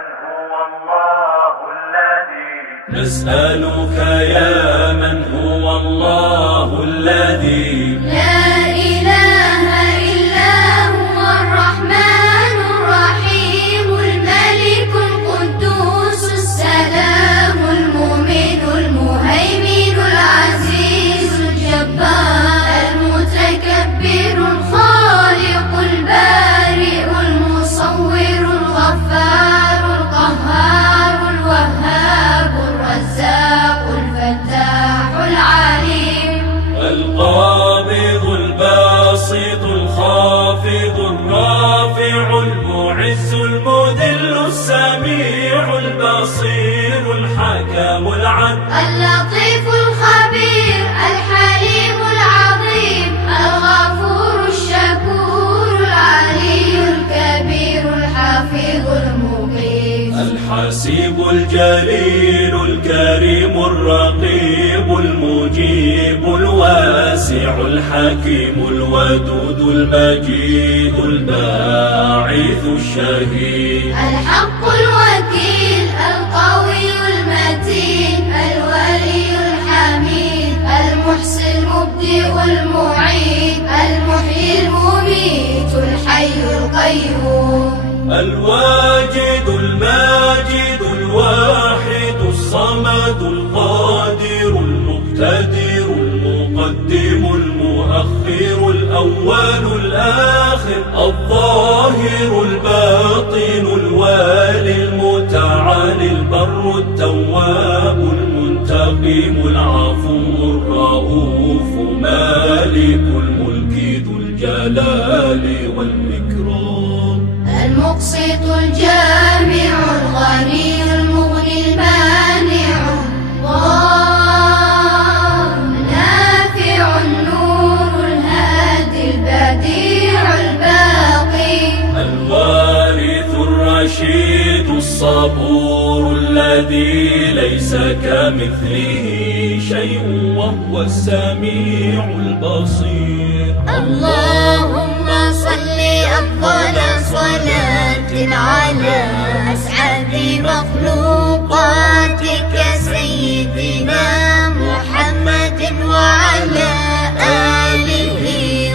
من هو الله الذي نسألك يا من هو الله الذي لا إله إلا هو الرحمن الرحيم الملك القدوس السلام المؤمن المهيمن العزيز الجبار المتكبر الخالق البارئ المصور الغفار القهار الوهاب الرزاق الفتاح العليم القابض الباسط الخافض الرافع المعز المذل السميع البصير الحكم العدل اللطيف الخبير الحليم العظيم الغفور الشكور العلي الكبير الحفيظ المقيم الحسيب الجليل الكريم الرقيب المجيب الواسع الحكيم الودود المجيد الباعث الشهيد الحق الوكيل القوي المتين الولي الحميد المحسن المبدئ المعيد المحيي المميت الحي القيوم الواجد الماجد الواحد الصمد القادر المقتدر المقدم المؤخر الأول الآخر الظاهر الباطن الوالي المتعالي البر التواب المنتقم العفو الرؤوف مالك الملك ذو الجلال والإكرام المقسط الجامع الغني المغني المانع الله النافع النور الهادي البديع الباقي الوارث الرشيد الصبور الذي ليس كمثله شيء وهو السميع البصير اللهم صل أفضل صلاة على أسعد مخلوقاتك سيدنا محمد وعلى آله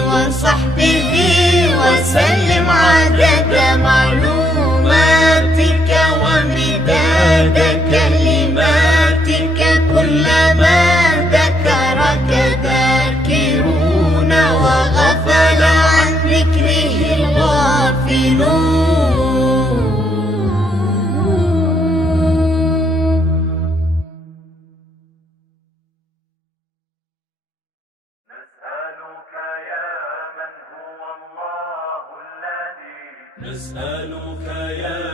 وصحبه وسلم عدد معلوماتك ومداد كلماتك كلما ذكرك ذاكرون وغفل عن ذكره الغافلون نسألك يا من هو الله الذي نسألك يا